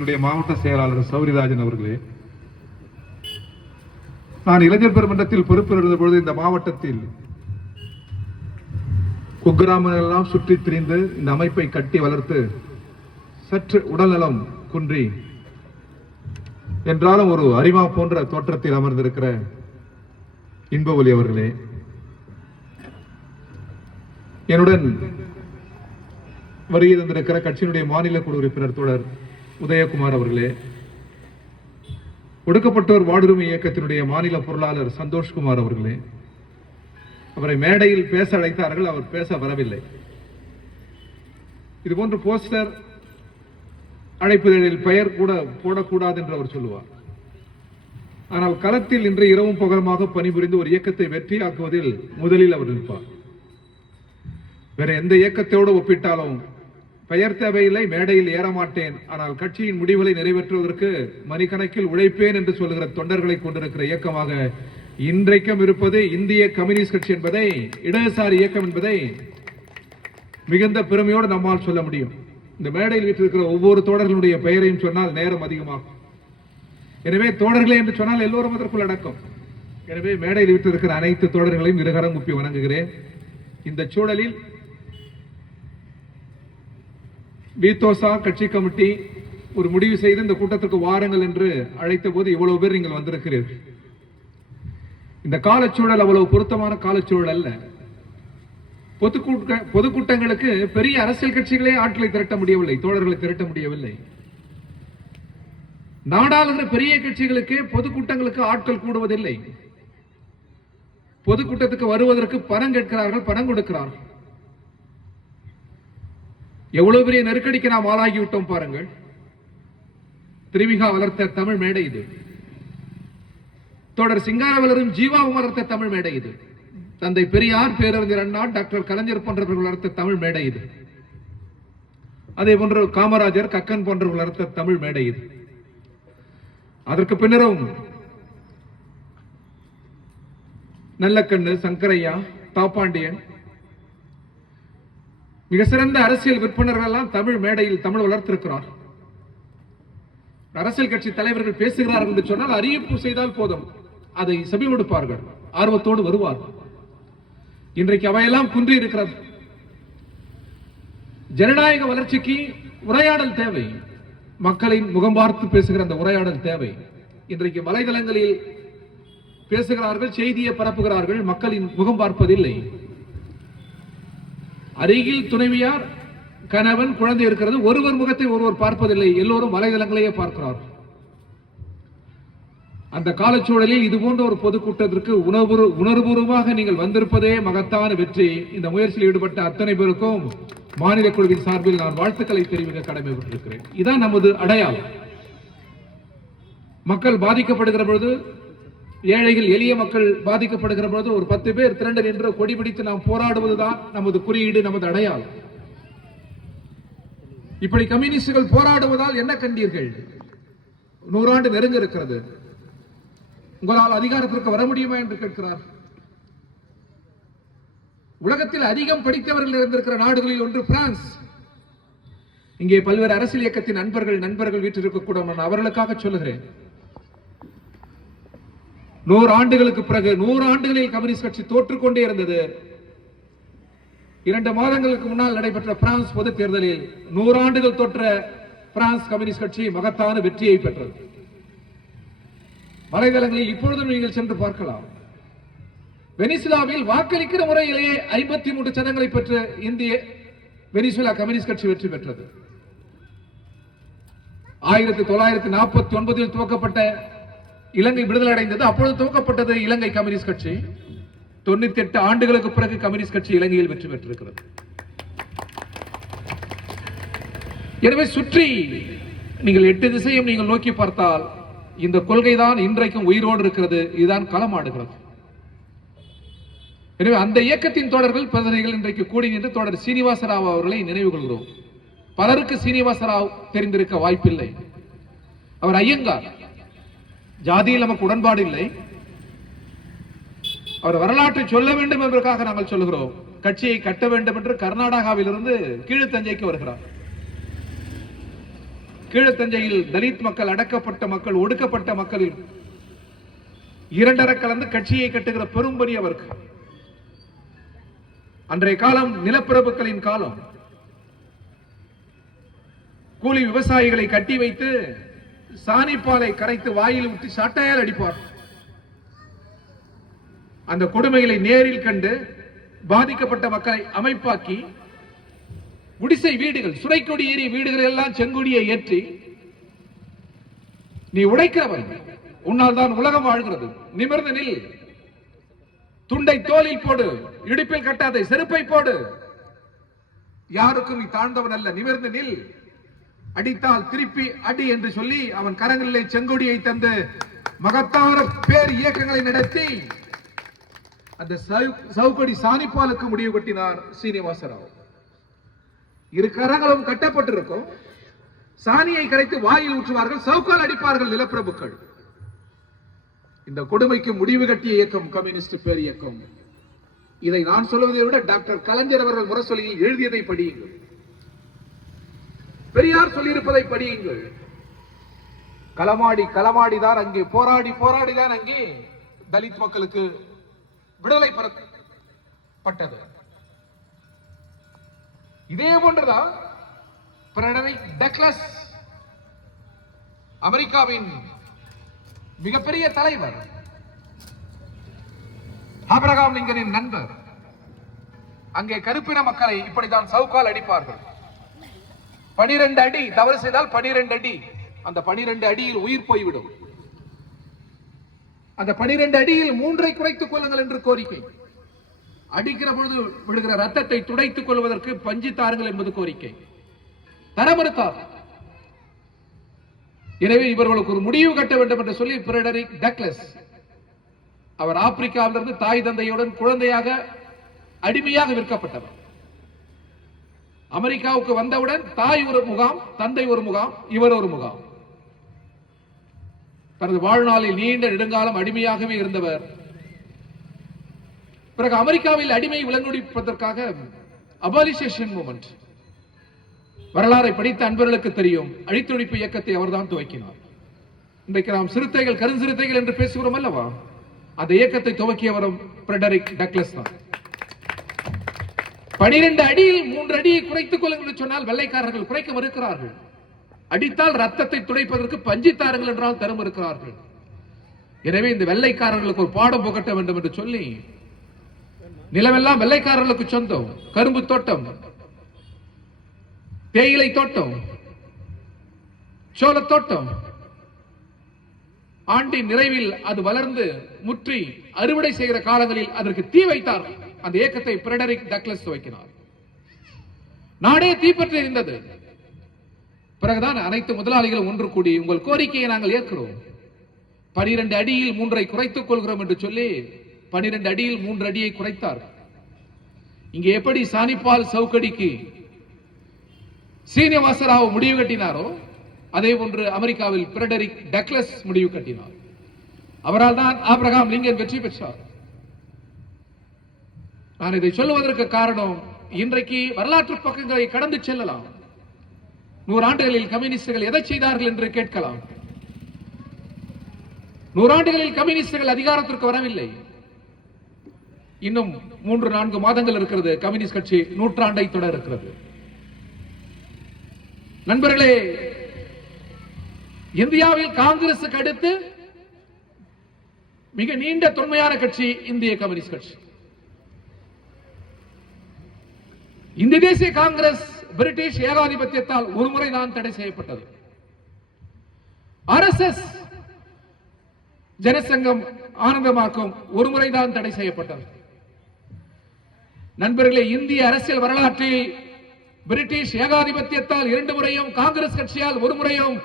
மாவட்ட செயலாளர் சௌரிராஜன் அவர்களே, நான் இளைஞர் பெருமன்றத்தில் பொறுப்பில் இருந்த பொழுது இந்த மாவட்டத்தில் குக்கிராமங்கள் எல்லாம் சுற்றி திரிந்து இந்த அமைப்பை கட்டி வளர்த்து சற்று உடல்நலம் குன்றி என்றாலும் ஒரு அரிமா போன்ற தோற்றத்தில் அமர்ந்திருக்கிற இன்பவொலி அவர்களே, என்னுடன் வருகை தந்திருக்கிற கட்சியினுடைய மாநில குழு உறுப்பினர் தோழர் உதயகுமார் அவர்களே, ஒடுக்கப்பட்டோர் வாடுரிமை இயக்கத்தினுடைய மாநில பொருளாளர் சந்தோஷ்குமார் அவர்களே, அவரை மேடையில் பேச அழைத்தார்கள், அவர் பேச வரவில்லை. இதுபோன்ற போஸ்டர் அழைப்புகளில் பெயர் கூட போடக்கூடாது என்று அவர் சொல்லுவார். ஆனால் களத்தில் இன்று இரவும் பகலுமாக பணிபுரிந்து ஒரு இயக்கத்தை வெற்றியாக்குவதில் முதலில் அவர் நிற்பார். வேற எந்த இயக்கத்தோடு ஒப்பிட்டாலும் பெயர் தேவையில்லை, மேடையில் ஏறமாட்டேன், ஆனால் கட்சியின் முடிவுகளை நிறைவேற்றுவதற்கு மணிக்கணக்கில் உழைப்பேன் என்று சொல்லுகிற தொண்டர்களை கொண்டிருக்கிற இயக்கமாக இன்றைக்கும் இருப்பது இந்திய கம்யூனிஸ்ட் கட்சி என்பதை, இடதுசாரி இயக்கம் என்பதை மிகுந்த பெருமையோடு நம்மால் சொல்ல முடியும். இந்த மேடையில் வீட்டிருக்கிற ஒவ்வொரு தோழர்களுடைய பெயரையும் சொன்னால் நேரம் அதிகமாகும். எனவே தோழர்களே என்று சொன்னால் எல்லோரும் அதற்குள் அடக்கம். எனவே மேடையில் வீட்டிருக்கிற அனைத்து தோழர்களையும் இருகரம் குப்பி வணங்குகிறேன். இந்த சூழலில் பீத்தோசா கட்சி கமிட்டி ஒரு முடிவு செய்து இந்த கூட்டத்திற்கு வாருங்கள் என்று அழைத்த போது இவ்வளவு பேர் நீங்கள் வந்திருக்கிறீர்கள். இந்த காலச்சூழல் அவ்வளவு பொருத்தமான காலச்சூழல் அல்ல. பொதுக்கூட்டங்களுக்கு பெரிய அரசியல் கட்சிகளே ஆட்களை திரட்ட முடியவில்லை, தோழர்களை திரட்ட முடியவில்லை. நாடாளுகிற பெரிய கட்சிகளுக்கு பொதுக்கூட்டங்களுக்கு ஆட்கள் கூடுவதில்லை. பொதுக்கூட்டத்துக்கு வருவதற்கு பணம் கேட்கிறார்கள், பணம் கொடுக்கிறார்கள். எவ்வளவு பெரிய நெருக்கடிக்கு நாம் ஆளாகிவிட்டோம் பாருங்கள். திருவிகா வளர்த்த தமிழ் மேடை இது. தொடர் சிங்காரவலரும் ஜீவாவும் வளர்த்த தமிழ் மேடை இது. தந்தை பெரியார், பேரறிஞர் அண்ணா, டாக்டர் கலைஞர் போன்றவர்கள் வளர்த்த தமிழ் மேடை இது. அதே போன்று காமராஜர், கக்கன் போன்றவர்கள் வளர்த்த தமிழ் மேடை இது. அதற்கு பின்னரும் நல்லக்கண்ணு, சங்கரையா, தாப்பாண்டியன், மிக சிறந்த அரசியல் விற்பனர்கள் எல்லாம் தமிழ் மேடையில் தமிழ் வளர்த்திருக்கிறார். அரசியல் கட்சி தலைவர்கள் பேசுகிறார்கள் என்று சொன்னால் அறிவிப்பு செய்தால் போதும், அதை செவி கொடுப்பார்கள், ஆர்வத்தோடு வருவார்கள். இன்றைக்கு அவையெல்லாம் குன்றி இருக்கிறது. ஜனநாயக வளர்ச்சிக்கு உரையாடல் தேவை. மக்களின் முகம் பார்த்து பேசுகிற அந்த உரையாடல் தேவை. இன்றைக்கு வலைதளங்களில் பேசுகிறார்கள், செய்தியை பரப்புகிறார்கள், மக்களின் முகம் பார்ப்பதில்லை. அருகில் துணைவியார், கணவன், குழந்தை இருக்கிறது, ஒருவர் முகத்தை ஒருவர் பார்ப்பதில்லை, எல்லோரும் வலைதளங்களையே பார்க்கிறார்கள். அந்த காலச்சூழலில் இது போன்ற ஒரு பொதுக்கூட்டத்திற்கு உணர்வுபூர்வமாக நீங்கள் வந்திருப்பதே மகத்தான வெற்றி. இந்த முயற்சியில் ஈடுபட்ட அத்தனை பேருக்கும் மாநில குழுவின் சார்பில் நான் வாழ்த்துக்களை தெரிவிக்க கடமைப்பட்டிருக்கிறேன். இதான் நமது அடையாளம். மக்கள் பாதிக்கப்படுகிற பொழுது, ஏழைகள் எளிய மக்கள் பாதிக்கப்படுகிற பொழுது ஒரு 10 பேர் திரண்டு நின்று கொடி பிடித்து நாம் போராடுவதுதான் நமது குறியீடு, நமது அடையாளம். இப்படி கம்யூனிஸ்டுகள் போராடுவதால் என்ன கண்டீர்கள்? 100 ஆண்டு நெருங்க இருக்கிறது, உங்களால் அதிகாரத்திற்கு வர முடியுமா என்று கேட்கிறார். உலகத்தில் அதிகம் படித்தவர்கள் இருந்திருக்கிற நாடுகளில் ஒன்று பிரான்ஸ். இங்கே பல்வேறு அரசியல் இயக்கத்தின் நண்பர்கள் வீட்டில் இருக்கக்கூட நான் அவர்களுக்காக சொல்லுகிறேன். 100 ஆண்டுகளுக்கு பிறகு 100 ஆண்டுகளில் கம்யூனிஸ்ட் கட்சி தோற்றுக்கொண்டே இருந்தது. 2 மாதங்களுக்கு முன்னால் நடைபெற்ற பிரான்ஸ் பொது தேர்தலில் 100 ஆண்டுகள் தொற்ற பிரான்ஸ் கம்யூனிஸ்ட் கட்சி மகத்தான வெற்றியை பெற்றது. வலைதளங்களில் இப்பொழுதும் நீங்கள் சென்று பார்க்கலாம். வெனிசுலாவில் வாக்களிக்கிற முறையிலேயே 53 சதங்களை பெற்று இந்திய வெனிசுலா கம்யூனிஸ்ட் கட்சி வெற்றி பெற்றது. 1949 துவக்கப்பட்ட இலங்கை விடுதலை அடைந்தது. அப்பொழுது துவக்கப்பட்டது இலங்கை கம்யூனிஸ்ட் கட்சி. 98 ஆண்டுகளுக்கு பிறகு கம்யூனிஸ்ட் கட்சி இலங்கையில் வெற்றி பெற்றிருக்கிறது. எனவே சுற்றி நீங்கள் 8 திசையும் நீங்கள் நோக்கி பார்த்தால் இந்த கொள்கைதான் இன்றைக்கும் உயிரோடு இருக்கிறது. இதுதான் களமாடுகிறது. எனவே அந்த இயக்கத்தின் தோழர்கள் பிரதிநிதிகள் இன்றைக்கு கூடி நின்று தோழர் சீனிவாசராவ் அவர்களை நினைவு கொள்கிறோம். பலருக்கு சீனிவாசராவ் தெரிந்திருக்க வாய்ப்பில்லை. அவர் ஐயங்கார். ஜாதியில் நமக்கு உடன்பாடு இல்லை. அவர் வரலாற்றை சொல்ல வேண்டும் என்பதற்காக நாங்கள் சொல்லுகிறோம். கட்சியை கட்ட வேண்டும் என்று கர்நாடகாவில் இருந்து கீழ்த்தஞ்சைக்கு வருகிறார். கீழத்தஞ்சையில் தலித் மக்கள், அடக்கப்பட்ட மக்கள், ஒடுக்கப்பட்ட மக்களில் இரண்டர கலந்து கட்சியை கட்டுகிற பெரும்பணி அவருக்கு. அன்றைய காலம் நிலப்பிரபுக்களின் காலம். கூலி விவசாயிகளை கட்டி வைத்து சாணிப்பாலை கரைத்து வாயில் விட்டு சாட்டையால் அடிப்பார். அந்த கொடுமைகளை நேரில் கண்டு பாதிக்கப்பட்ட மக்களை அமைப்பாக்கி குடிசை வீடுகள், சுரைக்கொடி ஏறிய வீடுகள் எல்லாம் செங்கொடியை ஏற்றி, நீ உடைக்கிறவன், உன்னால் தான் உலகம் வாழ்கிறது, நிமிர்ந்து நில், துண்டை தோளில் போடு, இடுப்பில் கட்டாதை, செருப்பை போடு, யாருக்கும் நீ தாழ்ந்தவன் அல்ல, நிமிர்ந்து நில், அடித்தால் திருப்பி அடி என்று சொல்லி அவன் கரங்களிலே செங்கொடியை தந்து மகத்தான பேர் இயக்கங்களை நடத்தி அந்த சவுக்கடி சாணிப்பாலுக்கு முடிவு கட்டினார் சீனிவாசராவ். இரு கரங்களும் கட்டப்பட்டிருக்கும். சாணியை கரைத்து வாயில் ஊற்றுவார்கள், சவுக்கால் அடிப்பார்கள் நிலப்பிரபுக்கள். இந்த கொடுமைக்கு முடிவு கட்டிய இயக்கம் கம்யூனிஸ்ட் பேர் இயக்கம். இதை நான் சொல்வதை விட டாக்டர் கலைஞர் அவர்கள் முரசொலியில் எழுதியதை படியுங்கள், பெரியார் சொல்லியிருப்பதை படியுங்கள். களமாடி களமாடிதான் அங்கே, போராடி போராடிதான் அங்கே தலித் மக்களுக்கு விடுதலை பெறப்பட்டது. இதே போன்றுதான் ஃபிரெடரிக் டக்ளஸ், அமெரிக்காவின் மிகப்பெரிய தலைவர், ஆபிரகாம் லிங்கனின் நண்பர். அங்கே கருப்பின மக்களை இப்படித்தான் சவுக்கால் அடிப்பார்கள். 12 அடி தவறு செய்தால் 12 அடி, அந்த 12 அடியில் உயிர் போய்விடும். அந்த 12 அடியில் 3ஐ குறைத்துக் கொள்ளுங்கள் என்று கோரிக்கை. அடிக்கிற பொழுது விடுகிற ரத்தத்தை துடைத்துக் கொள்வதற்கு பஞ்சு தாருங்கள் என்பது கோரிக்கை. தர மறுத்தார். எனவே இவர்களுக்கு ஒரு முடிவு கட்ட வேண்டும் என்று சொல்லி ஃபிரெடரிக் டக்ளஸ், அவர் ஆப்பிரிக்காவிலிருந்து தாய் தந்தையுடன் குழந்தையாக அடிமையாக விற்கப்பட்டவர். அமெரிக்காவுக்கு வந்தவுடன் தாய் ஒரு முகாம், தந்தை ஒரு முகாம், இவர் ஒரு முகாம். தனது வாழ்நாளில் நீண்ட நெடுங்காலம் அடிமையாகவே இருந்தவர். பிறகு அமெரிக்காவில் அடிமை விலங்குடிப்பதற்காக அபாலிஷேஷன் மூவ்மெண்ட், வரலாறை படித்த அன்பர்களுக்கு தெரியும், அழித்தொழிப்பு இயக்கத்தை அவர்தான் துவக்கினார். இன்றைக்கு நாம் சிறுத்தைகள், கருஞ்சிறுத்தைகள் என்று பேசுகிறோம் அல்லவா, அந்த இயக்கத்தை துவக்கியவரும் ஃபிரெடரிக் டக்ளஸ் தான். 12 அடியில் 3 அடியை குறைத்துக் கொள்ளுங்கள் என்று சொன்னால் வெள்ளைக்காரர்கள் குறைக்க மறுக்கிறார்கள். அடித்தால் ரத்தத்தை துடைப்பதற்கு பஞ்சு தாருங்கள் என்றால் தர மறுக்கிறார்கள். எனவே இந்த வெள்ளைக்காரர்களுக்கு ஒரு பாடம் புகட்ட வேண்டும் என்று சொல்லி, நிலவெல்லாம் வெள்ளைக்காரர்களுக்கு சொந்தம், கரும்பு தோட்டம், தேயிலை தோட்டம், சோள தோட்டம், ஆண்டின் நிறைவில் அது வளர்ந்து முற்றி அறுவடை செய்கிற காலங்களில் அதற்கு தீ வைத்தார். அந்த இயக்கத்தை ஃபிரெடரிக் டக்ளஸ் துவக்கினார். நாடே தீப்பற்றி இருந்தது. பிறகுதான் அனைத்து முதலாளிகளும் ஒன்று கூடி, உங்கள் கோரிக்கையை நாங்கள் ஏற்கிறோம், 12 அடியில் 3ஐ குறைத்துக் கொள்கிறோம் என்று சொல்லி 12 அடியில் 3 அடியை குறைத்தார். இங்கே எப்படி சாணிப்பால் சவுக்கடிக்கு சீனிவாசராவ் முடிவு கட்டினாரோ, அதே போன்று அமெரிக்காவில் ஃபிரெடரிக் டக்ளஸ் முடிவு கட்டினார். அவரால் தான் ஆபிரகாம் லிங்கன் வெற்றி பெற்றார். நான் இதை சொல்லுவதற்கு காரணம், இன்றைக்கு வரலாற்று பக்கங்களை கடந்து செல்லலாம். 100 ஆண்டுகளில் கம்யூனிஸ்டுகள் எதை செய்தார்கள் என்று கேட்கலாம். 100 ஆண்டுகளில் கம்யூனிஸ்டுகள் அதிகாரத்திற்கு வரவில்லை. இன்னும் 3-4 மாதங்கள் இருக்கிறது, கம்யூனிஸ்ட் கட்சி 100 ஆண்டை தொடர இருக்கிறது. நண்பர்களே, இந்தியாவில் காங்கிரசுக்கு அடுத்து மிக நீண்ட தொன்மையான கட்சி இந்திய கம்யூனிஸ்ட் கட்சி. இந்திய தேசிய காங்கிரஸ் பிரிட்டிஷ் ஏகாதிபத்தியத்தால் ஒருமுறை தான் தடை செய்யப்பட்டது. RSS ஜனசங்கம் ஆனந்தமாக்கும் ஒருமுறை தான் தடை செய்யப்பட்டது. நண்பர்களே, இந்திய அரசியல் வரலாற்றில் பிரிட்டிஷ் ஏகாதிபத்தியத்தால் 2 முறையும், காங்கிரஸ் கட்சியால் 1 முறையும்,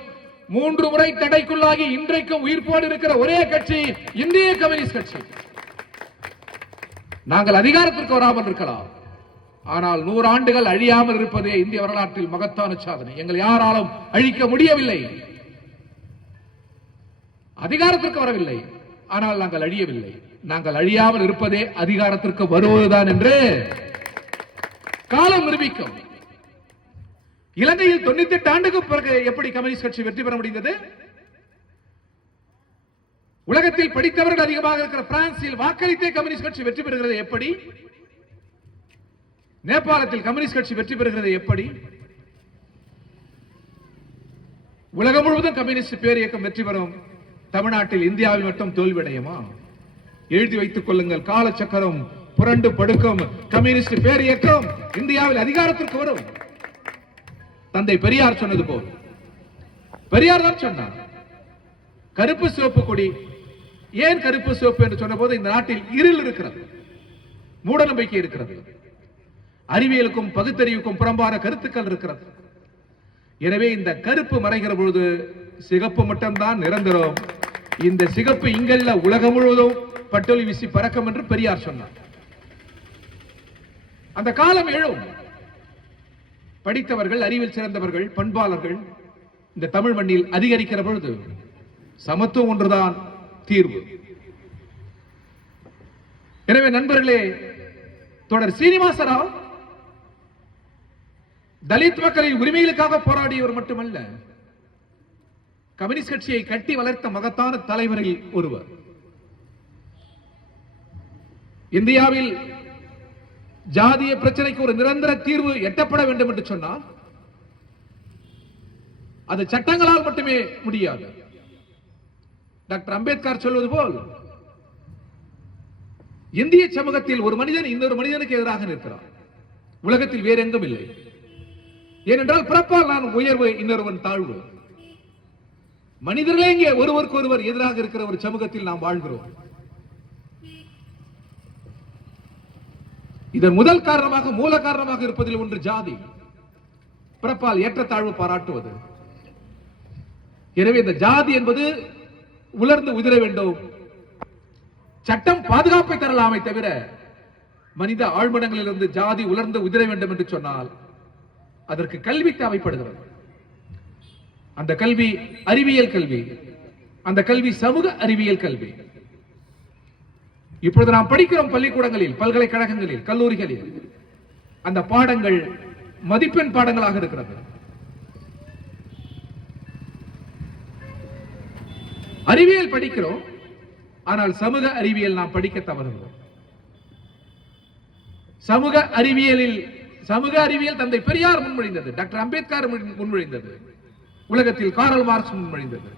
3 முறை தடைக்குள்ளாகி இன்றைக்கும் உயிர்ப்போடு இருக்கிற ஒரே கட்சி இந்திய கம்யூனிஸ்ட் கட்சி. நாங்கள் அதிகாரத்திற்கு வராமல் இருக்கலாம், ஆனால் 100 ஆண்டுகள் அழியாமல் இருப்பதே இந்திய வரலாற்றில் மகத்தான சாதனை. எங்களை யாராலும் அழிக்க முடியவில்லை. அதிகாரத்திற்கு வரவில்லை, ஆனால் நாங்கள் அழியவில்லை. நாங்கள் அழியாமல் இருப்பதே அதிகாரத்திற்கு வருவதுதான் என்று காலம் நிரூபிக்கும். இலங்கையில் 98 ஆண்டுக்கு பிறகு எப்படி கம்யூனிஸ்ட் கட்சி வெற்றி பெற முடிந்தது? உலகத்தில் படித்தவர்கள் அதிகமாக இருக்கிற பிரான்சில் வாக்களித்தே கம்யூனிஸ்ட் கட்சி வெற்றி பெறுகிறது எப்படி? நேபாளத்தில் கம்யூனிஸ்ட் கட்சி வெற்றி பெறுகிறது எப்படி? உலகம் முழுவதும் கம்யூனிஸ்ட் பேர் இயக்கம் வெற்றி பெறும், தமிழ்நாட்டில் இந்தியாவில் மட்டும் தோல்வியடையுமா? எழுதி வைத்துக் கொள்ளுங்கள், காலச்சக்கரம் புரண்டு படுக்கும். கம்யூனிஸ்ட் பேர் இயக்கம் இந்தியாவில் அதிகாரத்திற்கு வரும். தந்தை பெரியார் சொன்னது போல், பெரியார் தான் சொன்னார், கருப்பு சிவப்பு கொடி. ஏன் கருப்பு சிவப்பு என்று சொன்ன போது, இந்த நாட்டில் இருள் இருக்கிறது, மூட நம்பிக்கை இருக்கிறது, அறிவியலுக்கும் பகுத்தறிவுக்கும் புறம்பான கருத்துக்கள் இருக்கிறது. எனவே இந்த கருப்பு மறைகிற பொழுது சிகப்பு மட்டும்தான் நிரந்தரம். இந்த சிகப்பு இங்கல்ல, உலகம் முழுவதும் பட்டொலி வீசி பறக்கும் என்று பெரியார் சொன்னார். அந்த காலம் எழும். படித்தவர்கள், அறிவில் சிறந்தவர்கள், பண்பாளர்கள் இந்த தமிழ் மண்ணில் அதிகரிக்கிற பொழுது சமத்துவம் ஒன்றுதான் தீர்வு. எனவே நண்பர்களே, தொடர் சீனிவாசராவ் தலித் மக்களின் உரிமைகளுக்காக போராடியவர் மட்டுமல்ல, கம்யூனிஸ்ட் கட்சியை கட்டி வளர்த்த மகத்தான தலைவரில் ஒருவர். இந்தியாவில் ஜாதிய பிரச்சனைக்கு ஒரு நிரந்தர தீர்வு எட்டப்பட வேண்டும் என்று சொன்னால் அது சட்டங்களால் மட்டுமே முடியாது. டாக்டர் அம்பேத்கர் சொல்வது போல், இந்திய சமூகத்தில் ஒரு மனிதன் இன்னொரு மனிதனுக்கு எதிராக நிற்கிறார், உலகத்தில் வேற எங்கும் இல்லை. ஏனென்றால் பிறப்பால் நான் உயர்வு, இன்னொருவன் தாழ்வு. மனிதர்களே இங்கே ஒருவருக்கு ஒருவர் எதிராக இருக்கிற ஒரு சமூகத்தில் நாம் வாழ்கிறோம். இதன் முதல் காரணமாக, மூல காரணமாக இருப்பதில் ஒன்று ஜாதி, பிறப்பால் ஏற்றத்தாழ்வு பாராட்டுவது. எனவே இந்த ஜாதி என்பது உலர்ந்து உதிர வேண்டும். சட்டம் பாதுகாப்பை தரலாமே தவிர மனித ஆழ்மனங்களிலிருந்து ஜாதி உலர்ந்து உதிர வேண்டும் என்று சொன்னால் அதற்கு கல்வி தேவைப்படுகிறது. அந்த கல்வி அறிவியல் கல்வி, அந்த கல்வி சமூக அறிவியல் கல்வி. இப்பொழுது நாம் படிக்கிறோம் பள்ளிக்கூடங்களில், பல்கலைக்கழகங்களில், கல்லூரிகளில் அந்த பாடங்கள் மதிப்பெண் பாடங்களாக இருக்கிறது. அறிவியல் படிக்கிறோம், ஆனால் சமூக அறிவியல் நாம் படிக்க தவறுகிறோம். சமூக அறிவியல் தந்தை பெரியார் முன்மொழிந்தது, டாக்டர் அம்பேத்கர் முன்மொழிந்தது, உலகத்தில் காரல் மார்க்ஸ் முன்மொழிந்தது.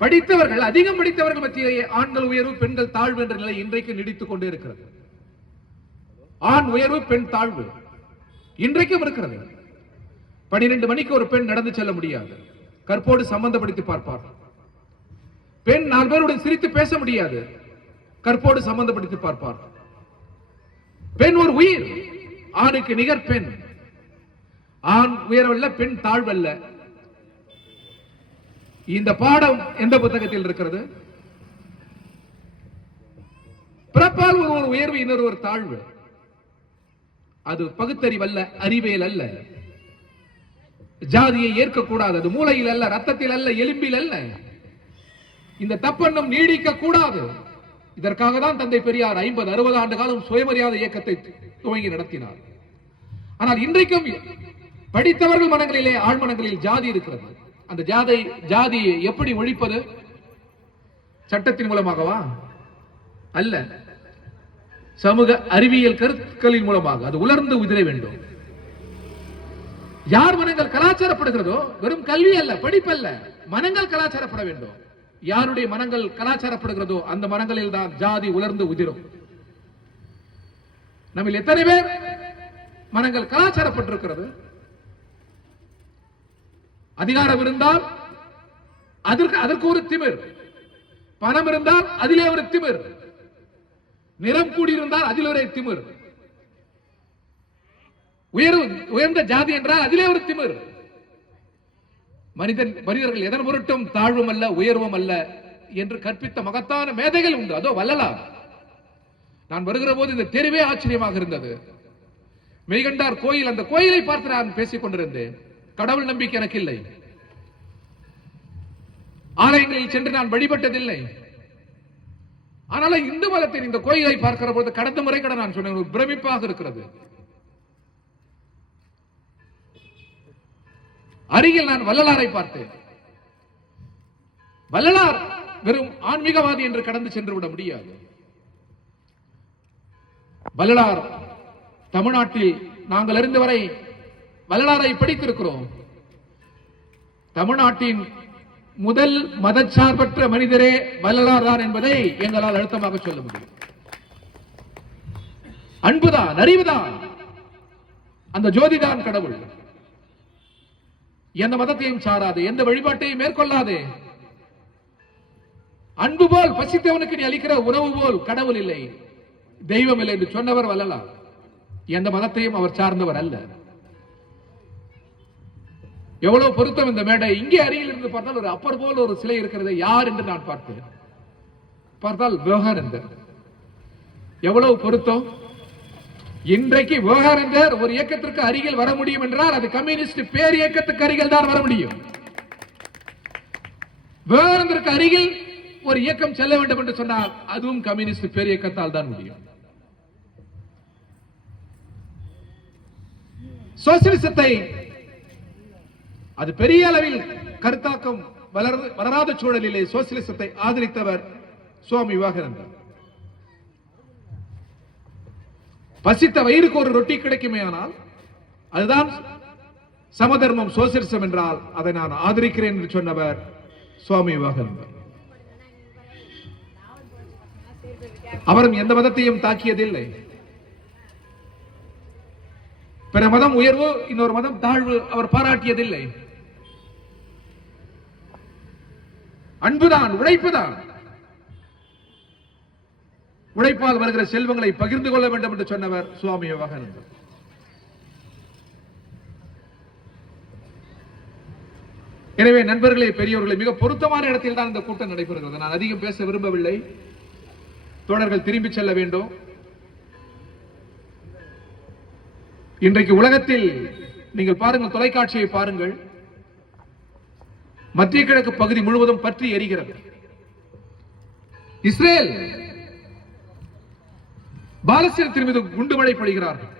படித்தவர்கள், அதிகம் படித்தவர்கள் மத்தியிலேயே ஆண்கள் உயர்வு, பெண்கள் தாழ்வு என்ற நிலை இன்றைக்கு நீடித்துக் கொண்டே இருக்கிறது. ஆண் உயர்வு, பெண் தாழ்வு இன்றைக்கும் இருக்கிறது. 12 மணிக்கு ஒரு பெண் நடந்து செல்ல முடியாது, கற்போடு சம்பந்தப்படுத்தி பார்ப்பார். பெண் 4 பேருடன் சிரித்து பேச முடியாது, கற்போடு சம்பந்தப்படுத்தி பார்ப்பார். பெண் ஒரு உயிர், ஆணுக்கு நிகர் பெண். ஆண் உயர்வல்ல, பெண் தாழ்வல்ல. இந்த பாடம் எந்த புத்தகத்தில் இருக்கிறது? பிறப்பால் ஒரு உயர்வு, இன்னொரு ஒரு தாழ்வு. அது பகுத்தறிவல்ல, அறிவியல் அல்ல. ஜாதியை ஏற்கக்கூடாது. அது மூளையில் அல்ல, ரத்தத்தில் அல்ல, எலும்பில் அல்ல. இந்த தப்பெண்ணம் நீடிக்க கூடாது. இதற்காக தான் தந்தை பெரியார் 50-60 ஆண்டு காலம் சுயமரியாதை இயக்கத்தை துவங்கி நடத்தினார். ஆனால் இன்றைக்கும் படித்தவர்கள் மனங்களிலே, ஆழ்மனங்களில் ஜாதி இருக்கிறது. அந்த ஜாதியை எப்படி ஒழிப்பது? சட்டத்தின் மூலமாகவா? அல்ல, சமூக அறிவியல் கருத்துக்களின் மூலமாக அது உலர்ந்து உதிர வேண்டும். யார் மனங்கள் கலாச்சாரப்படுகிறதோ, வெறும் கல்வி அல்ல, படிப்பல்ல, மனங்கள் கலாச்சாரப்பட வேண்டும். யாருடைய மனங்கள் கலாச்சாரப்படுகிறதோ அந்த மனங்களில் தான் ஜாதி உலர்ந்து உதிரும். நம்ம எத்தனை பேர் மனங்கள் கலாச்சாரப்பட்டிருக்கிறது? அதிகாரம் இருந்தால் அதற்கு ஒரு திமிர், பணம் இருந்தால் அதிலே ஒரு திமிர், நிறம் கூடியிருந்தால் அதில் ஒரு திமிர், உயர்ந்த ஜாதி என்றால் அதிலே ஒரு திமிர். மனிதர்கள் எதன் பொருட்டும் தாழ்வும் அல்ல, உயர்வும் அல்ல என்று கற்பித்த மகத்தான மேதைகள் உண்டு. அதோ வள்ளலார். நான் வருகிற போது இந்த தெருவே ஆச்சரியமாக இருந்தது. மெய்கண்டார் கோயில், அந்த கோயிலை பார்த்து நான் பேசிக் கொண்டிருந்தேன். கடவுள் நம்பிக்கை எனக்கு இல்லை, ஆலயங்களில் சென்று நான் வழிபட்டதில்லை. ஆனால் இந்து மதத்தின் இந்த கோயிலை பார்க்கிற போது கடந்த முறை நான் சொன்னேன், ஒரு பிரமிப்பாக இருக்கிறது. அருகில் நான் வள்ளலாரை பார்த்தேன். வள்ளலார் வெறும் ஆன்மீகவாதி என்று கடந்து சென்று விட முடியாது. வள்ளலார் தமிழ்நாட்டில் நாங்கள் அறிந்த வரை வள்ளலாரை படித்திருக்கிறோம். தமிழ்நாட்டின் முதல் மதச்சார்பற்ற மனிதரே வள்ளலார் தான் என்பதை எங்களால் அழுத்தமாக சொல்ல முடியும். அன்புதான், அறிவுதான், அந்த ஜோதிதான் கடவுள். எந்த மதத்தையும் சாராது, எந்த வழிபாட்டையும் மேற்கொள்ளாது. அன்பு போல் பசித்தவனுக்கு நீ அளிக்கிற உணவு போல் கடவுள் இல்லை, தெய்வம் இல்லை என்று சொன்னவர் வள்ளலார். எந்த மதத்தையும் அவர் சார்ந்தவர் அல்ல. எவ்வளவு பொருத்தம் இந்த மேடை. இங்கே அருகில் இருந்து பார்த்தால் ஒரு அப்பர் போல் ஒரு சிலை இருக்கிறது. யார் என்று நான் பார்த்தேன். பார்த்தால் விவேகானந்தர். எவ்வளவு பொருத்தம். இன்றைக்கு விவேகானந்தர் ஒரு இயக்கத்திற்கு அருகில் வர முடியும் என்றால் அது கம்யூனிஸ்ட் பேர் இயக்கத்துக்கு அருகில் தான் வர முடியும். விவேகானந்தருக்கு அருகில் ஒரு இயக்கம் செல்ல வேண்டும் என்று சொன்னால் அதுவும் கம்யூனிஸ்ட் பேர் இயக்கத்தால் தான் முடியும். சோசியலிசத்தை அது பெரிய அளவில் கருத்தாக்கம் வளராத சூழலிலே சோசியலிசத்தை ஆதரித்தவர் சுவாமி விவேகானந்தர். பசித்த வயிறுக்கு ஒரு ரொட்டி கிடைக்குமே ஆனால் அதுதான் சமதர்மம், சோசியலிசம் என்றால் அதை நான் ஆதரிக்கிறேன் என்று சொன்னவர் சுவாமி விவேகானந்தர். அவரும் எந்த மதத்தையும் தாக்கியதில்லை. பிற மதம் உயர்வு, இன்னொரு மதம் தாழ்வு அவர் பாராட்டியதில்லை. அன்புதான், உழைப்புதான். உழைப்பால் வருகிற செல்வங்களை பகிர்ந்து கொள்ள வேண்டும் என்று சொன்னவர் சுவாமி விவேகானந்தர். எனவே நண்பர்களே, பெரியவர்களே, மிக பொருத்தமான இடத்தில் தான் இந்த கூட்டம் நடைபெறுகிறது. நான் அதிகம் பேச விரும்பவில்லை. தோழர்கள் திரும்பி செல்ல வேண்டும். இன்றைக்கு உலகத்தில் நீங்கள் பாருங்கள், தொலைக்காட்சியை பாருங்கள், மத்திய கிழக்கு பகுதி முழுவதும் பற்றி எரிகிறது. இஸ்ரேல் பாலஸ்தீனத்தின் மீது குண்டுமழை பொழிகிறார்கள்.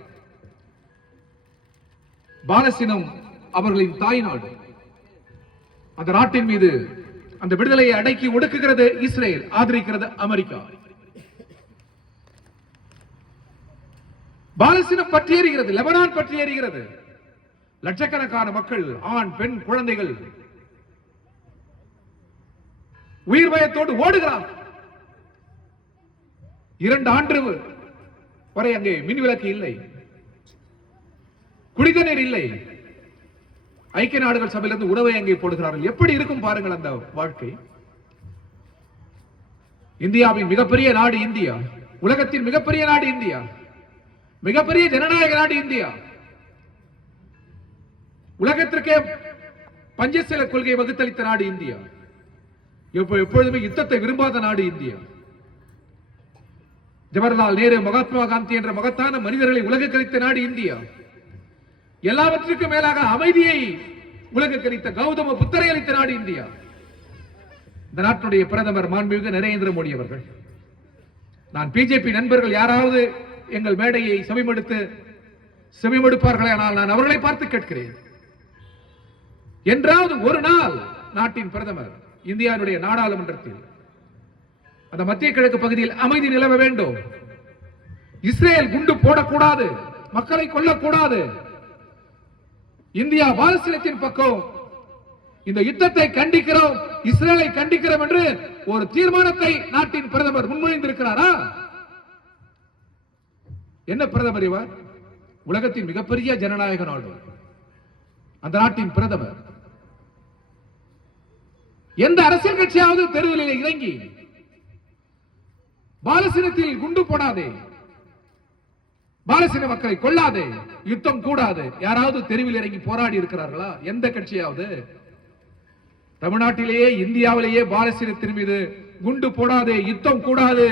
பாலஸ்தீனம் அவர்களின் தாய் நாடு. அந்த நாட்டின் மீது அந்த விடுதலையை அடக்கி ஒடுக்குகிறது இஸ்ரேல், ஆதரிக்கிறது அமெரிக்கா. பாலஸ்தீனம் பற்றி எரிகிறது, லெபனான் பற்றி எரிகிறது. லட்சக்கணக்கான மக்கள், ஆண் பெண் குழந்தைகள் உயிர் பயத்தோடு ஓடுகிறார். 2 ஆண்டு வரை அங்கே மின்விளக்கு இல்லை, குடிதண்ணீர் இல்லை. ஐக்கிய நாடுகள் சபையிலிருந்து உணவை அங்கே போடுகிறார்கள். எப்படி இருக்கும் பாருங்கள் அந்த வாழ்க்கை. இந்தியாவின் மிகப்பெரிய நாடு இந்தியா, உலகத்தின் மிகப்பெரிய நாடு இந்தியா, மிகப்பெரிய ஜனநாயக நாடு இந்தியா, உலகத்திற்கே பஞ்சசீல கொள்கை வகுத்தளித்த நாடு இந்தியா, எப்பொழுதுமே யுத்தத்தை விரும்பாத நாடு இந்தியா. ஜவஹர்லால் நேரு, மகாத்மா காந்தி என்ற மகத்தான மனிதர்களை உலக கழித்த நாடு இந்தியா. எல்லாவற்றுக்கும் மேலாக அமைதியை உலக கழித்த கௌதம புத்தரை அளித்த நாடு இந்தியா. இந்த நாட்டுடைய பிரதமர் மாண்புமிகு நரேந்திர மோடி அவர்கள். நான் பிஜேபி நண்பர்கள் யாராவது எங்கள் மேடையை செவிமடுப்பார்களே, ஆனால் நான் அவர்களை பார்த்து கேட்கிறேன், என்றாவது ஒரு நாள் நாட்டின் பிரதமர் இந்தியாவுடைய நாடாளுமன்றத்தில் அந்த மத்திய கிழக்கு பகுதியில் அமைதி நிலவ வேண்டும். இஸ்ரேல் குண்டு போடக்கூடாது, மக்களை கொல்லக்கூடாது. இந்தியா பாலஸ்தீனத்தின் பக்கம், இந்த யுத்தத்தை கண்டிக்கிறோம், இஸ்ரேலை கண்டிக்கிறோம் என்று ஒரு தீர்மானத்தை நாட்டின் பிரதமர் முன்மொழிந்திருக்கிறாரா? என்ன பிரதமர் இவர்? உலகத்தின் மிகப்பெரிய ஜனநாயக நாடு அந்த நாட்டின் பிரதமர். எந்த அரசியல் கட்சியாவது தெருவில் இறங்கி பாலஸ்தீனத்தில் குண்டு போடாதே, பாலஸ்தீன மக்களை கொள்ளாதே, யுத்தம் கூடாது, யாராவது தெருவில் இறங்கி போராடி இருக்கிறார்களா? எந்த கட்சியாவது? தமிழ்நாட்டிலேயே, இந்தியாவிலேயே பாலஸ்தீனத்தின் மீது குண்டு போடாதே, யுத்தம் கூடாது,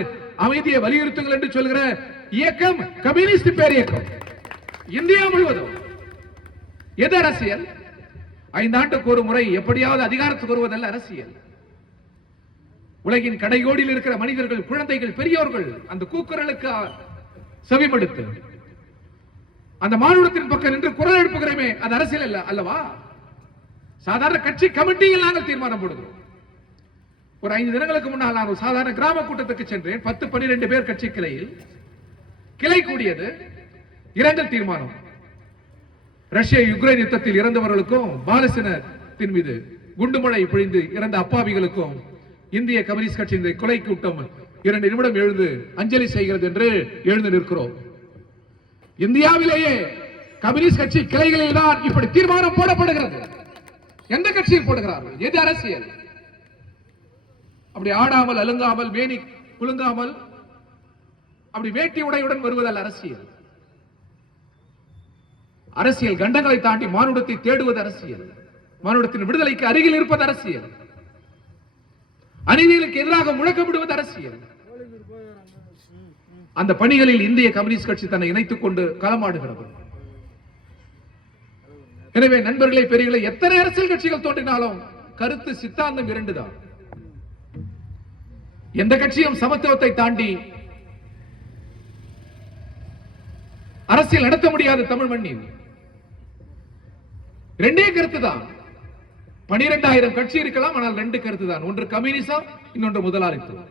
அமைதியை வலியுறுத்துங்கள் என்று சொல்கிற இயக்கம் கம்யூனிஸ்ட் பேர் இயக்கம் இந்தியா முழுவதும். எது அரசியல்? 5 ஆண்டுக்கு ஒரு முறை எப்படியாவது அதிகாரத்துக்கு வருவதல்ல அரசியல். உலகின் கடைகோடியில் இருக்கிற மனிதர்கள், குழந்தைகள், பெரியோர்கள் அந்த கூக்குரலுக்கு செவிமடுத்து அந்த மானுடத்தின் பக்கம் நின்று குரல் எழுப்புகிறோமே, அது அரசியல் அல்லவா? சாதாரண கட்சி கமிட்டியில் நாங்கள் தீர்மானம் போடுகிறோம். ஒரு 5 தினங்களுக்கு முன்னால் நான் ஒரு சாதாரண கிராம கூட்டத்துக்கு சென்றேன். 10-12 பேர் கட்சி கிளை கூடியது. 2 தீர்மானம். ரஷ்ய யுக்ரைன் யுத்தத்தில் இறந்தவர்களுக்கும் பாலஸ்தீனத்தின் மீது குண்டுமழை பொழிந்து இறந்த அப்பாவிகளுக்கும் இந்திய கம்யூனிஸ்ட் கட்சியின் கொலை கூட்டம் 2 நிமிடம் எழுந்து அஞ்சலி செய்கிறது என்று எழுந்து நிற்கிறோம். இந்தியாவிலேயே கம்யூனிஸ்ட் கட்சி கிளைகளில் தான் இப்படி தீர்மானம் போடப்படுகிறது. எந்த கட்சியில் போடுகிறார்கள்? எது அரசியல்? அப்படி ஆடாமல் அலுங்காமல் மேனி குலுங்காமல் அப்படி வேட்டி உடையுடன் வருவதல்ல அரசியல். அரசியல் கண்டங்களை தாண்டி மானுடத்தை தேடுவது அரசியல். மானுடத்தின் விடுதலைக்கு அருகில் இருப்பது அரசியல். அநீதிகளுக்கு எதிராக முழக்கமிடுவது அரசியல். அந்த பணிகளில் இந்திய கம்யூனிஸ்ட் கட்சி தன்னை இணைத்துக் கொண்டு களமாடுகிறது. எனவே நண்பர்களே, பெரியவர்களே, எத்தனை அரசியல் கட்சிகள் தோன்றினாலும் கருத்து சித்தாந்தம் 2 தான். எந்த கட்சியும் சமத்துவத்தை தாண்டி அரசியல் நடத்த முடியாது. தமிழ் மண்ணில் 2 கருத்து தான். 12,000 கட்சி இருக்கலாம், ஆனால் 2 கருத்து தான். ஒன்று கம்யூனிசம், இன்னொன்று முதலாளித்துவம்.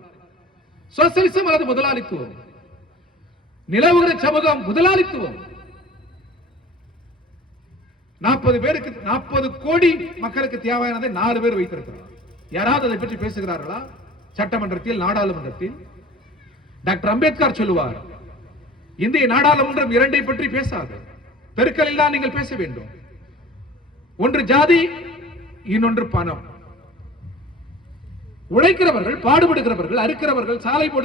சோசியலிசம் அல்லது முதலாளித்துவம். நிலவுகிற சமூகம் முதலாளித்துவம். 40 கோடி மக்களுக்கு தேவையானதை 4 பேர் வைத்திருக்கிறார். யாராவது அதை பற்றி பேசுகிறார்களா? சட்டமன்றத்தில், நாடாளுமன்றத்தில்? டாக்டர் அம்பேத்கர் சொல்லுவார், இந்திய நாடாளுமன்றம் 2 பற்றி பேசாது. தெருக்களில் தான் நீங்கள் பேச வேண்டும். ஒன்று ஜாதி, இன்னொன்று பணம். உழைக்கிறவர்கள், பாடுபடுகிறவர்கள், அறுக்கிறவர்கள், சாலை போடு